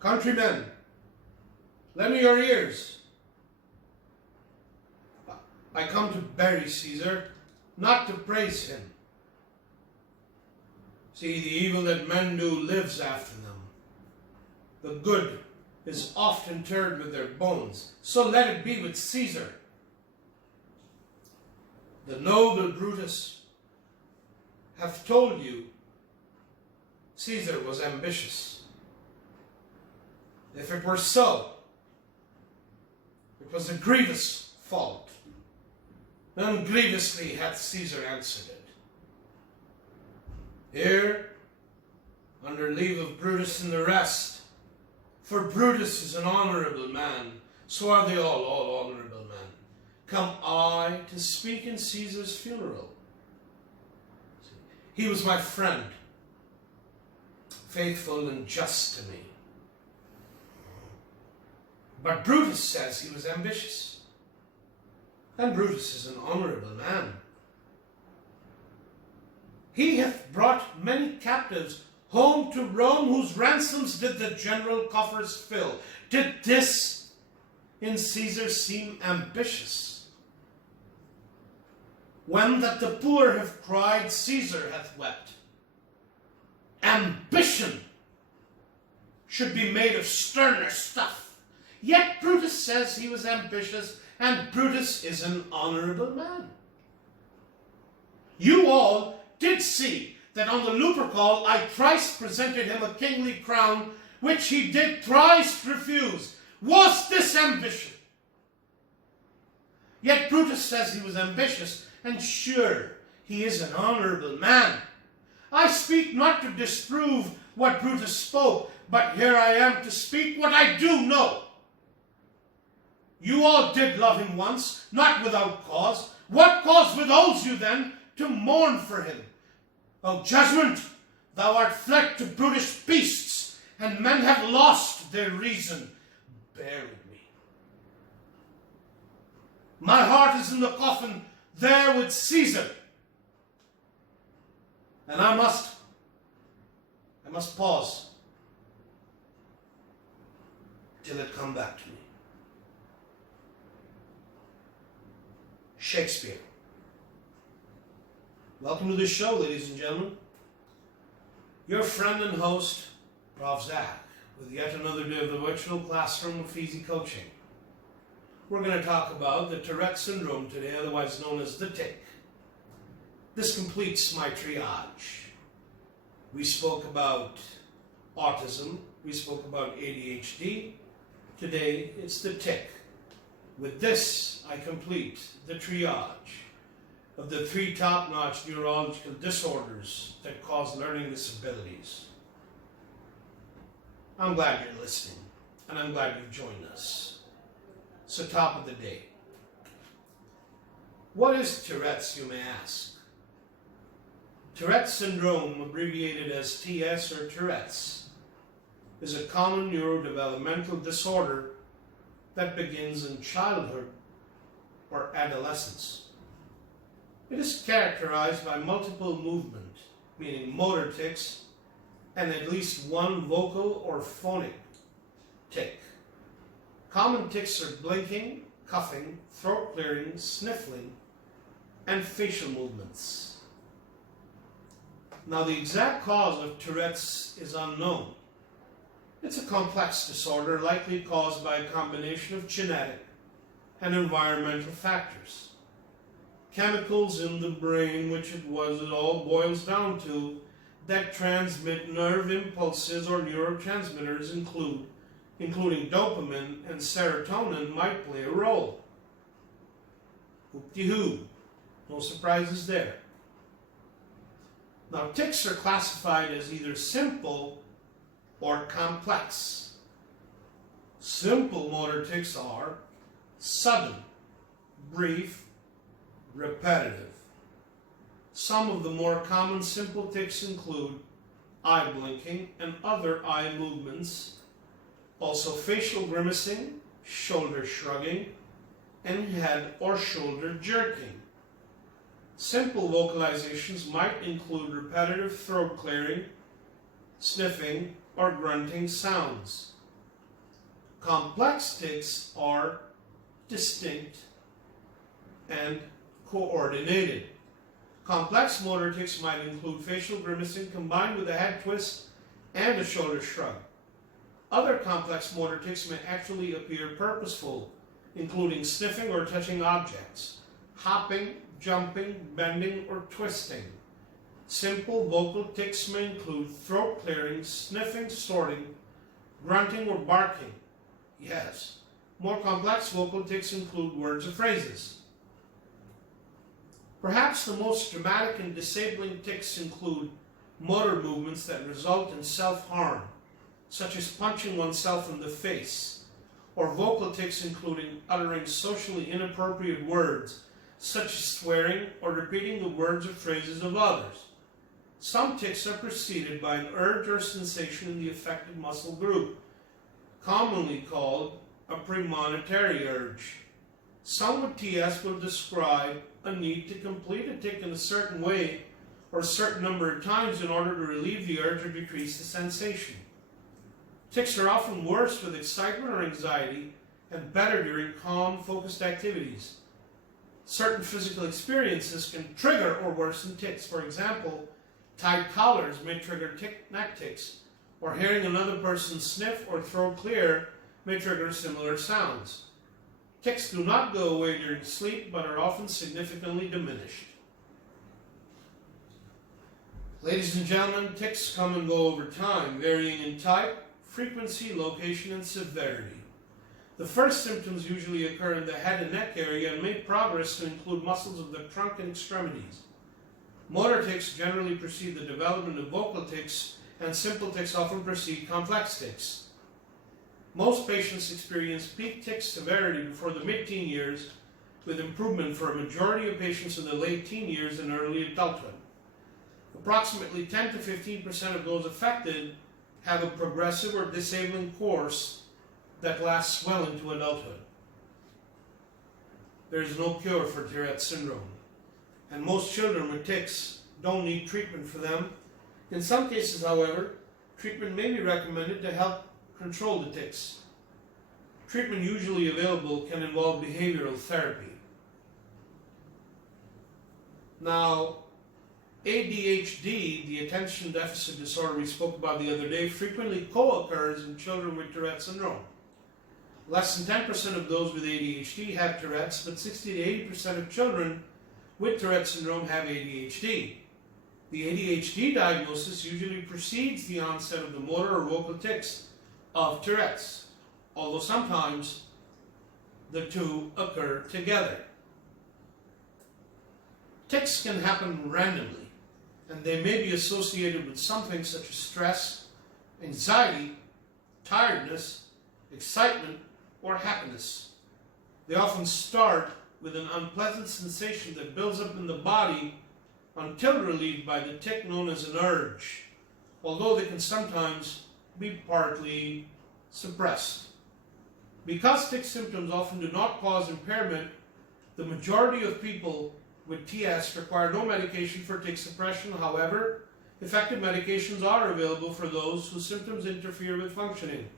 Countrymen, lend me your ears. I come to bury Caesar, not to praise him. See, the evil that men do lives after them. The good is oft interred with their bones, so let it be with Caesar. The noble Brutus hath told you Caesar was ambitious. If it were so, it was a grievous fault. And grievously hath Caesar answered it. Here, under leave of Brutus and the rest, for Brutus is an honorable man, so are they all honorable men, come I to speak in Caesar's funeral. He was my friend, faithful and just to me. But Brutus says he was ambitious. And Brutus is an honorable man. He hath brought many captives home to Rome, whose ransoms did the general coffers fill. Did this in Caesar seem ambitious? When that the poor have cried, Caesar hath wept. Ambition should be made of sterner stuff. Yet Brutus says he was ambitious, and Brutus is an honorable man. You all did see that on the Lupercal I thrice presented him a kingly crown, which he did thrice refuse. Was this ambition? Yet Brutus says he was ambitious, and sure, he is an honorable man. I speak not to disprove what Brutus spoke, but here I am to speak what I do know. You all did love him once, not without cause. What cause withholds you then to mourn for him? O judgment, thou art fled to brutish beasts, and men have lost their reason. Bear with me. My heart is in the coffin there with Caesar. And I must pause till it come back to me. Shakespeare. Welcome to the show, ladies and gentlemen. Your friend and host, Prof.ZAK, with yet another day of the virtual classroom of Easy Coaching. We're going to talk about the Tourette syndrome today, otherwise known as the tic. This completes my triage. We spoke about autism. We spoke about ADHD. Today, it's the tic. With this, I complete the triage of the 3 top-notch neurological disorders that cause learning disabilities. I'm glad you're listening, and I'm glad you've joined us. So, top of the day. What is Tourette's, you may ask? Tourette syndrome, abbreviated as TS or Tourette's, is a common neurodevelopmental disorder that begins in childhood or adolescence. It is characterized by multiple movement, meaning motor tics, and at least one vocal or phonic tic. Common tics are blinking, coughing, throat clearing, sniffling, and facial movements. Now, the exact cause of Tourette's is unknown. It's a complex disorder likely caused by a combination of genetic and environmental factors. Chemicals in the brain, which it all boils down to, that transmit nerve impulses or neurotransmitters including dopamine and serotonin, might play a role. Hoop-de-hoo. No surprises there. Now, tics are classified as either simple or complex. Simple motor tics are sudden, brief, repetitive. Some of the more common simple tics include eye blinking and other eye movements, also facial grimacing, shoulder shrugging, and head or shoulder jerking. Simple vocalizations might include repetitive throat clearing, sniffing, or grunting sounds. Complex tics are distinct and coordinated. Complex motor tics might include facial grimacing combined with a head twist and a shoulder shrug. Other complex motor tics may actually appear purposeful, including sniffing or touching objects, hopping, jumping, bending, or twisting. Simple vocal tics may include throat clearing, sniffing, snorting, grunting, or barking. Yes. More complex vocal tics include words or phrases. Perhaps the most dramatic and disabling tics include motor movements that result in self-harm, such as punching oneself in the face, or vocal tics including uttering socially inappropriate words, such as swearing or repeating the words or phrases of others. Some tics are preceded by an urge or sensation in the affected muscle group, commonly called a premonitory urge. Some with TS will describe a need to complete a tic in a certain way or a certain number of times in order to relieve the urge or decrease the sensation. Tics are often worse with excitement or anxiety and better during calm, focused activities. Certain physical experiences can trigger or worsen tics. For example, tight collars may trigger neck tics, or hearing another person sniff or throat clear may trigger similar sounds. Tics do not go away during sleep, but are often significantly diminished. Ladies and gentlemen, tics come and go over time, varying in type, frequency, location, and severity. The first symptoms usually occur in the head and neck area and may progress to include muscles of the trunk and extremities. Motor tics generally precede the development of vocal tics, and simple tics often precede complex tics. Most patients experience peak tic severity before the mid-teen years, with improvement for a majority of patients in the late teen years and early adulthood. Approximately 10 to 15% of those affected have a progressive or disabling course that lasts well into adulthood. There is no cure for Tourette syndrome, and most children with tics don't need treatment for them. In some cases, however, treatment may be recommended to help control the tics. Treatment usually available can involve behavioral therapy. Now, ADHD, the attention deficit disorder we spoke about the other day, frequently co-occurs in children with Tourette syndrome. Less than 10% of those with ADHD have Tourette's, but 60 to 80% of children with Tourette syndrome have ADHD. The ADHD diagnosis usually precedes the onset of the motor or vocal tics of Tourette's, although sometimes the two occur together. Tics can happen randomly, and they may be associated with something such as stress, anxiety, tiredness, excitement, or happiness. They often start with an unpleasant sensation that builds up in the body until relieved by the tic known as an urge, although they can sometimes be partly suppressed. Because tic symptoms often do not cause impairment, the majority of people with TS require no medication for tic suppression. However, effective medications are available for those whose symptoms interfere with functioning.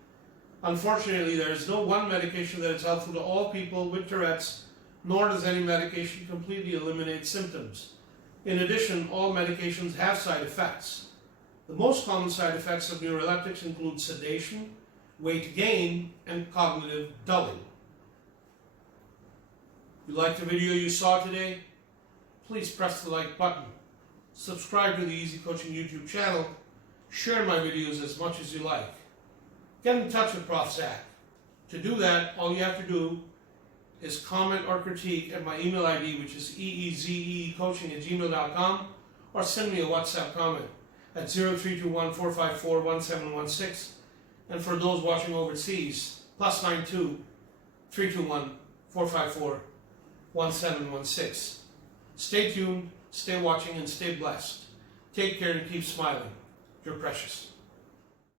Unfortunately, there is no one medication that is helpful to all people with Tourette's, nor does any medication completely eliminate symptoms. In addition, all medications have side effects. The most common side effects of neuroleptics include sedation, weight gain, and cognitive dulling. If you liked the video you saw today, please press the like button. Subscribe to the Easy Coaching YouTube channel. Share my videos as much as you like. Get in touch with Prof.ZAK. To do that, all you have to do is comment or critique at my email ID, which is eezecoaching@gmail.com, or send me a WhatsApp comment at 0321-454-1716. And for those watching overseas, +92 321 454 1716. Stay tuned, stay watching, and stay blessed. Take care and keep smiling. You're precious.